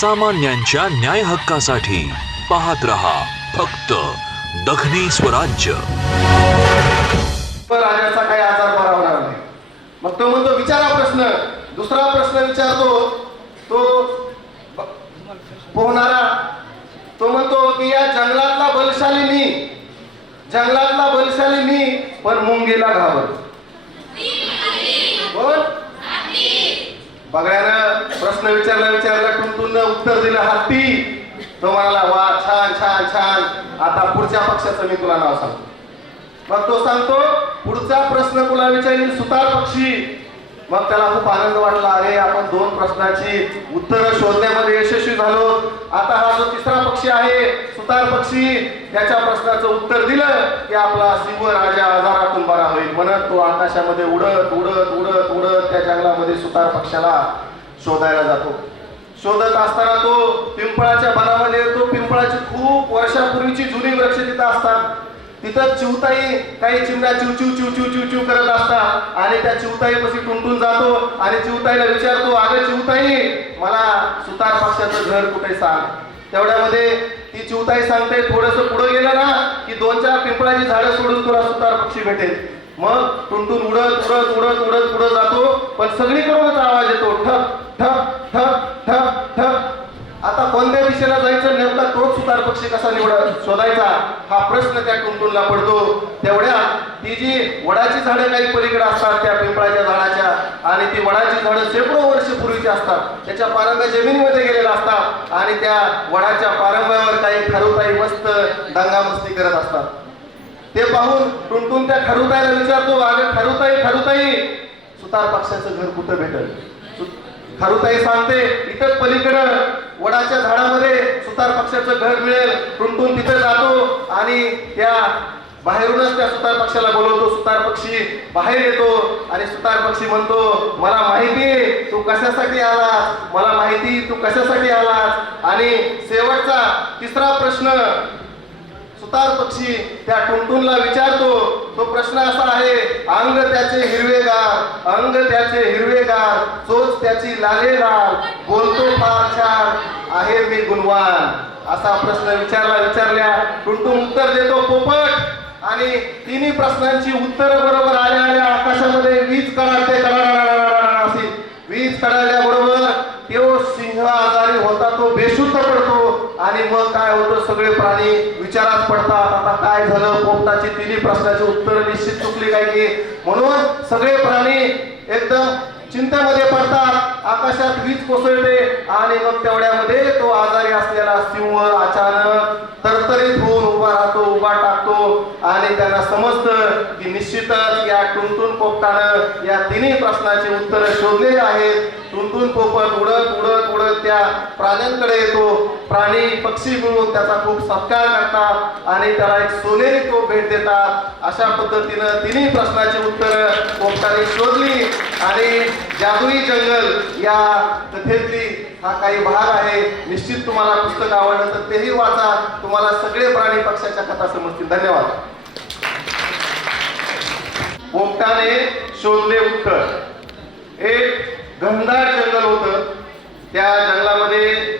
सर्वसामान्यांच्या न्याय हक्कासाठी पाहत रहा फक्त दखनी स्वराज्य. राजाचा काही आजार बरा होणार नाही. मग तो म्हणतो विचारा प्रश्न. दुसरा प्रश्न विचारतो. तो पोहणारा. तो म्हणतो की या जंगलातला बलशाली मी. जंगलातला बलशाली मी पण मुंगीला घाबर कोण? बघायला प्रश्न विचारला विचारला टुनटुन उत्तर दिलं हत्ती तो म्हणाला वा छान छान छान. आता पुढच्या पक्षाचं मी तुला नाव सांगतो. मग तो सांगतो पुढचा प्रश्न तुला विचारील सुतार पक्षी. मग त्याला खूप आनंद वाटला. अरे आपण दोन प्रश्नाची उत्तरं शोधण्यामध्ये यशस्वी झालो. आता हा जो तिसरा पक्षी आहे सुतार पक्षी त्याच्या प्रश्नाचं उत्तर दिलं की आपला सिंह राजा आजारातून बरा होईल. म्हणत तो आकाशामध्ये उडत उडत उडत उडत त्या जंगलामध्ये सुतार पक्षाला शोधायला जातो. शोधत असताना तो पिंपळाच्या बनामध्ये येतो. पिंपळाची खूप वर्षापूर्वीची जुनी वृक्ष तिथं असतात. तिथं चिवताई काही चिमण्या चिव चिव चिव चिव चिव चिव करत असतात आणि त्या चिवताई पशी टुंटून जातो. आणि चिवताईला विचारतो अगं चिवताई मला सुतार पक्षाचं घर कुठे सांग? तेवढ्यामध्ये ती चिवताई सांगते थोडस पुढे गेलं ना की दोन चार पिंपळाची झाडं सोडून तुला सुतार पक्षी भेटेल. मग टुंटून उडत उडत उडत उडत पुढं जातो. पण सगळीकडूनच आवाज येतो. ठप ठप ठप ठप ठप. आता कोणत्या दिशेला जायचं नेमका तोच सुतार पक्षी कसा निवड शोधायचा हा प्रश्न त्या टुनटुनला पडतो. तेवढ्या ती जी वडाची झाडं काही पलीकडे असतात त्या पिंपळाच्या झाडाच्या आणि ती वडाची झाडं शेकडो वर्ष पूर्वीची असतात. त्याच्या पारंब्या जमिनीमध्ये गेलेल्या असतात आणि त्या वडाच्या पारंब्यावर काही खरुताई मस्त दंगामस्ती करत असतात. ते पाहून टुंटून त्या खरुताईला विचारतो अगं खरुताई खरुताई सुतार पक्षाचं घर कुठं भेटल? सु- सांगते इतर पलीकडं वडाच्या झाडामध्ये सुतार पक्षाचं घर मिळेल. टुंटून तिथे जातो आणि त्या बाहेरूनच त्या सुतार पक्षाला बोलवतो. सुतार पक्षी बाहेर येतो आणि सुतार पक्षी म्हणतो मला माहिती तू कशासाठी आलास? मला माहिती तू कशासाठी आलास? आणि शेवटचा तिसरा प्रश्न सुतार पक्षी त्या टुनटुनला विचारतो तो प्रश्न असा आहे अंग त्याचे हिरवेगार अंग त्याचे हिरवेगार चोच त्याची लालेगार बोलतो फार छान आहे मी गुणवान असा प्रश्न विचारला विचारल्या टुनटुन उत्तर देतो पोपट आणि तिन्ही प्रश्नांची उत्तर बरोबर आल्या आल्या आकाशामध्ये वीज कडाडते कडाडा अशी वीज कडाडल्याबरोबर तो सिंह आजारी होता तो बेशुद्ध पडतो. आणि मग काय होतं सगळे प्राणी विचारात पडतात. आता काय झालं? पोपटाची तिन्ही प्रश्नाची उत्तर निश्चित चुकली काय की? म्हणून सगळे प्राणी एकदम चिंतेमध्ये पडतात. आकाशात वीज कोसळते आणि मग तेवढ्यामध्ये तो आजारी असलेला सिंह अचानक तरतरीत होऊन उभा राहतो उभा आणि त्यांना समजतं की निश्चितच या टुनटुन पोपटानं या तिन्ही प्रश्नाची उत्तर शोधलेली आहेत. टुनटुन पोपट उडत उडत उडत त्या प्राण्यांकडे येतो. प्राणी पक्षी मिळून त्याचा खूप सत्कार करतात आणि त्याला एक सोनेरी टोप भेट देतात. अशा पद्धतीनं तिन्ही प्रश्नाची उत्तर पोपटाने शोधली. आणि जादुई जंगल या कथेतली हा काही भाग आहे निश्चित तुम्हाला पुस्तक आवडलं तर तेही वाचा. तुम्हाला सगळे प्राणी पक्षाच्या कथा समजतील. धन्यवाद. पोपटाने शोधले उत्तर. एक घनदाट जंगल होतं. त्या जंगलामध्ये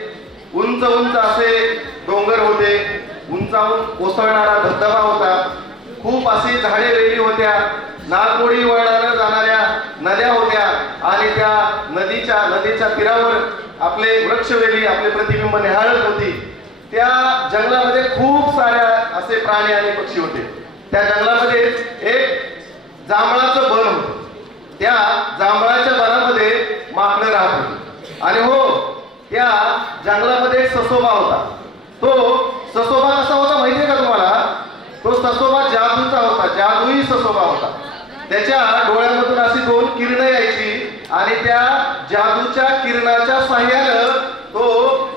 उंच उंच असे डोंगर होते. उंचावून कोसळणारा धबधबा होता. खूप अशी झाडे वेली होत्या. नागोडी वळणाऱ्या जाणाऱ्या नद्या होत्या. आणि त्या नदीच्या नदीच्या तीरावर आपले वृक्षवेली आपले प्रतिबिंब निहाळत होती. त्या जंगलामध्ये खूप साऱ्या असे प्राणी आणि पक्षी होते. त्या जंगलामध्ये एक जांभळाचं बन होतं. त्या जांभळाच्या बनामध्ये माकडं राहत होती. आणि हो त्या जंगलामध्ये एक ससोबा होता. तो ससोबा कसा होता माहितीये का तुम्हाला? तो ससोबा जादूचा होता. जादुई ससोबा होता. त्याच्या डोळ्यामधून अशी दोन किरणं यायची. आणि त्या जादूच्या किरणाच्या साह्यानं तो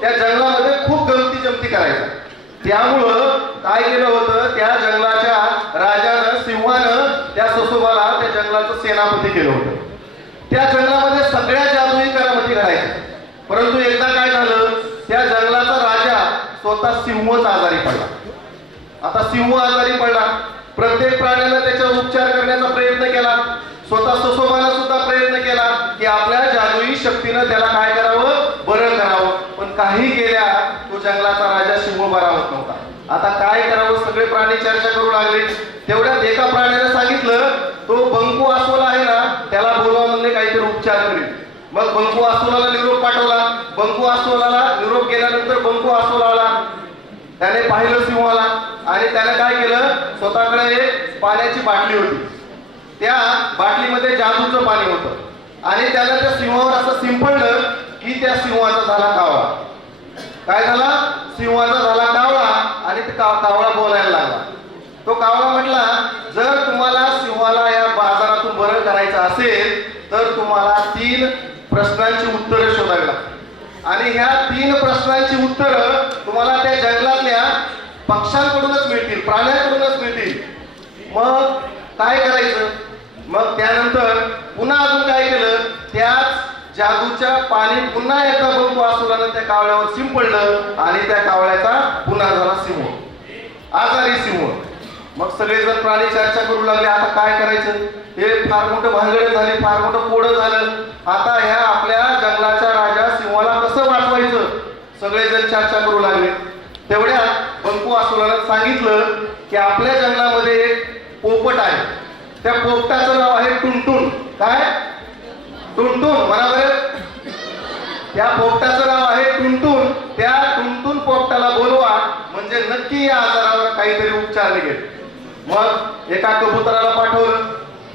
त्या जंगलामध्ये खूप गमती जमती करायचा. त्यामुळं काय केलं होतं? त्या जंगलाच्या राजानं सिंहानं त्या ससोबाला त्या जंगलाचं सेनापती केलं होतं. त्या जंगलामध्ये सगळ्या जादूही करामती घडायच्या परंतु एकदा काय झालं? त्या जंगलाचा राजा स्वतः सिंहच आजारी पडला. आता सिंह आजारी पडला. प्रत्येक प्राण्यानं त्याच्यावर उपचार करण्याचा प्रयत्न केला. स्वतः ससोबाला सुद्धा प्रयत्न केला की आपल्या जादुई शक्तीनं त्याला काय करावं? बरं करावं. पण काही केल्या तो जंगलाचा राजा सिंह बरा होत नव्हता. आता काय करावं? सगळे प्राणी चर्चा करू लागले. तेवढ्यात एका प्राण्याने सांगितलं तो बंकू अस्वल आहे ना त्याला बोलवा म्हणजे काहीतरी उपचार करेल मग बंकू अस्वलाला निरोप पाठवला. बंकू अस्वलाला निरोप गेल्यानंतर बंकू अस्वल आला. त्याने पाहिलं सिंहाला आणि त्याने काय केलं? स्वतःकडे एक पाण्याची बाटली होती. त्या बाटलीमध्ये जादूचं पाणी होतं. आणि त्याला त्या सिंहावर असं सिंपडलं की त्या सिंहाचा झाला कावळा. काय झाला? सिंहाचा झाला कावळा आणि ते कावळा बोलायला लागला. तो कावळा म्हटला जर तुम्हाला सिंहाला या बाजारातून बरं करायचं असेल तर तुम्हाला तीन प्रश्नांची उत्तरं शोधावी लागतात आणि ह्या तीन प्रश्नांची उत्तरं तुम्हाला त्या जंगलातल्या पक्ष्यांकडूनच मिळतील प्राण्यांकडूनच मिळतील. मग काय करायचं? मग त्यानंतर पुन्हा अजून काय केलं? त्याच जादूच्या पाणी पुन्हा एकदा बंकू असुरानं त्या कावळ्यावर शिंपडलं आणि त्या कावळ्याचा पुन्हा झाला सिंह आजारी सिंह मग सगळेजण प्राणी चर्चा करू लागले आता काय करायचं? हे फार मोठं भानगड झाले फार मोठं कोडं झालं. आता ह्या आपल्या जंगलाच्या राजा सिंहाला कसं वाचवायचं? सगळेजण चर्चा करू लागले. तेवढ्यात बंकू असुरानं सांगितलं की आपल्या जंगलामध्ये एक पोपट आहे. त्या पोपटाचं नाव आहे टुनटुन. काय? टुनटुन बरोबर? त्या पोपटाचं नाव आहे टुनटुन. त्या टुनटुन पोपटाला बोलवा म्हणजे नक्की या आजारावर काहीतरी उपचार निघेल. मग एका कबुतराला पाठवलं.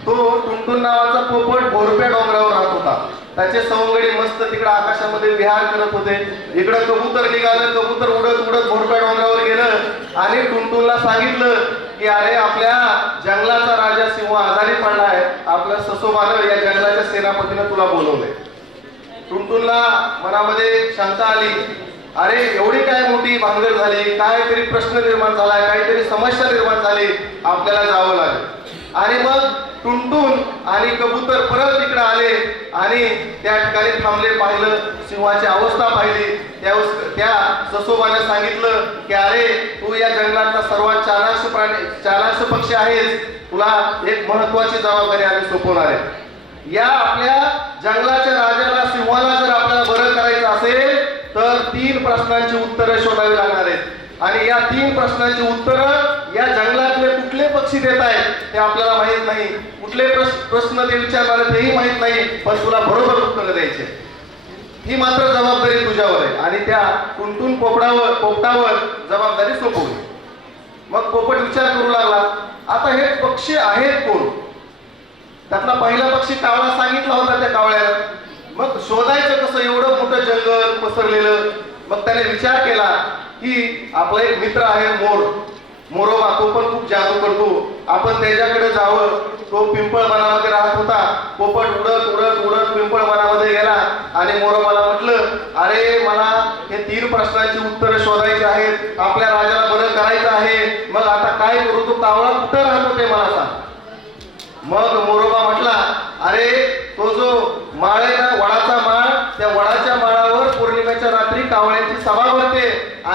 तो टुनटुन नावाचा पोपट भोरप्या डोंगरावर राहत होता. त्याचे सवंगडे मस्त तिकडे आकाशामध्ये विहार करत होते. इकडं कबूतर निघालं कबूतर उडत उडत भोरप्या डोंगरावर गेलं. आणि टुनटुनला सांगितलं की अरे आपल्या जंगलात सिंह आजारी पडलाय आपल्या ससोबानं या जंगलाच्या सेनापतीनं तुला बोलवलंय. टुनटुनला मनामध्ये शांता आली. अरे एवढी काय मोठी भानगड झाली? काहीतरी प्रश्न निर्माण झालाय काहीतरी समस्या निर्माण झाली. आपल्याला जावं लागेल. आणि मग टुनटुन आणि कबूतर परत तिकडे आले आणि त्या ठिकाणी थांबले पाहिलं सिंहाची अवस्था पाहिली. त्या त्या ससोबाने सांगितलं की अरे तू या जंगलातला सर्वात चारांश प्राणी चारांश पक्षी आहेस. तुला एक महत्वाची जबाबदारी आम्ही सोपवणार आहे. या आपल्या जंगलाच्या राजाला सिंहाला जर आपल्याला बरं करायचं असेल तर तीन प्रश्नांची उत्तरं शोधावी लागणार आहेत. आणि या तीन प्रश्नांची उत्तरं या जंगलातले कुठले पक्षी देत आहेत ते आपल्याला माहीत नाही. कुठले प्रश्न ते विचारणार तेही माहीत नाही पण तुला बरोबर उत्तरं द्यायचे ही मात्र जबाबदारी तुझ्यावर आहे. आणि त्या कुंटून पोपडावर पोपटावर जबाबदारी सोपवली मग पोपट विचार करू लागला आता हे पक्षी आहेत कोण? त्यातला पहिला पक्षी कावळा सांगितला होता त्या कावळ्याला. मग शोधायचं कसं? एवढं मोठं जंगल पसरलेलं. मग त्याने विचार केला की आपला एक मित्र आहे मोर. मोरोबा तो पण खूप जादू करतो. आपण त्याच्याकडे जावं. तो पिंपळ वनामध्ये राहत होता. पोपट उडत उडत उडत पिंपळ वनामध्ये गेला. आणि मोरोबाला म्हटलं अरे मला हे तीन प्रश्नांची उत्तरं शोधायची आहेत. आपल्या राजाला बरं करायचं आहे. मग आता काय करू? तो कावळा कुठं राहतो ते मला सांग. मग मोरोबा म्हटला अरे तो जो माळ आहे ना वडाचा माळ त्या वडाच्या माळावर पौर्णिमेच्या रात्री कावळ्यांची सभा भरते.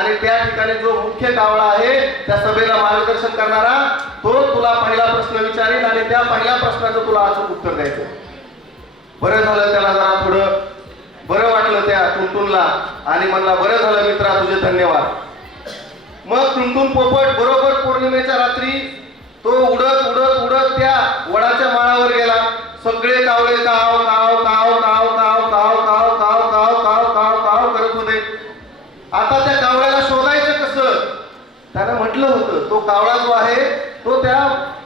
आणि त्या ठिकाणी जो मुख्य कावळा आहे त्या सभेला मार्गदर्शन करणारा तो तुला पहिला प्रश्न विचारेल आणि त्या पहिल्या प्रश्नाचं तुला अचूक उत्तर द्यायचं. बरं झालं त्याला जरा थोडं बरं वाटलं त्या टुनटुनला आणि म्हणला बरं झालं मित्रा तुझे धन्यवाद. मग टुनटुन पोपट बरोबर पौर्णिमेच्या रात्री तो उडत उडत उडत त्या वडाच्या माळावर गेला. सगळे कावळे काव काव काव काव कावळा जो आहे तो त्या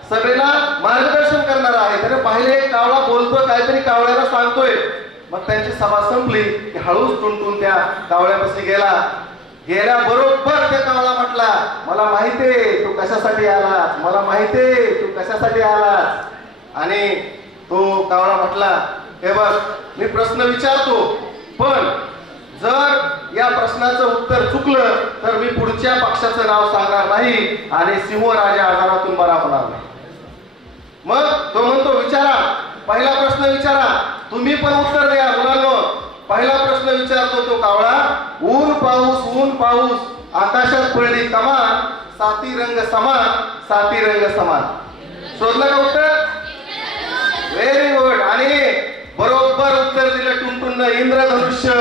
सभेला मार्गदर्शन करणारा आहे. त्याने पाहिले कावळा बोलतोय काहीतरी कावळ्याला सांगतोय. मग त्यांची सभा संपली की हळूच टुंटून त्या कावळ्यापाशी गेला. गेल्या बरोबर त्या कावळा म्हटला मला माहितीये तू कशासाठी आलास? मला माहितीये तू कशासाठी आलास? आणि तो कावळा म्हटला हे बघ मी प्रश्न विचारतो पण जर या प्रश्नाचं उत्तर चुकलं तर मी पुढच्या पक्षाचं नाव सांगणार नाही आणि सिंहराजा आधारातून आजारातून बरा होणार नाही. मग तो म्हणतो विचारा. पहिला प्रश्न विचारा. तुम्ही पण उत्तर द्या मुलांनो पहिला प्रश्न विचारतो तो कावळा. ऊन पाऊस ऊन पाऊस. आकाशात पडली कमान. साती रंग समान साती रंग समान. शोधलं का उत्तर? व्हेरी गुड आणि बरोबर उत्तर दिलं टुनटुन इंद्रधनुष्य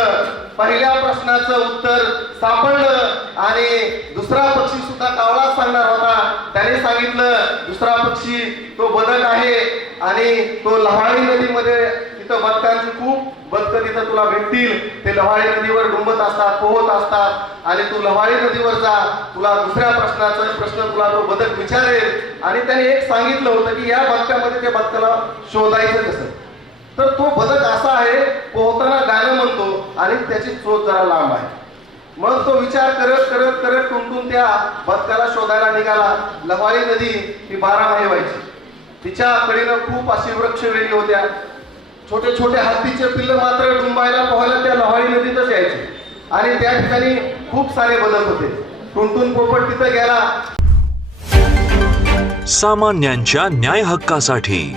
पहिल्या प्रश्नाचं उत्तर सापडलं आणि दुसरा पक्षी सुद्धा कावळा सांगणार होता. त्याने सांगितलं दुसरा पक्षी तो बदक आहे आणि तो लहाळी नदीमध्ये तिथं बदकांची खूप बदक तिथं तुला भेटतील. ते लव्हाळी नदीवर डुंबत असतात पोहत असतात आणि तू लव्हाळी नदीवर जा. तुला दुसऱ्या प्रश्नाचा प्रश्न तुला तो बदक विचारेल. आणि त्याने एक सांगितलं होतं की या बदकामध्ये त्या बदकाला शोधायचं कसं? तर तो बदक असा आहे पोहताना गाणं म्हणतो आणि त्याची चोच जरा लांब आहे. मग तो विचार करत करत करत टुंटून त्या बदकाला शोधायला निघाला. लवाळी नदी ही बारा व्हायची. तिच्या कडीनं खूप अशी वृक्षवेली होत्या. छोटे छोटे हत्तीचे पिल्ल मात्र डुंबायला पोहायला त्या लवाळी नदीतच यायचे. आणि त्या ठिकाणी खूप सारे बदक होते. टुंटून पोपट तिथं गेला. सामान्यांच्या न्याय हक्कासाठी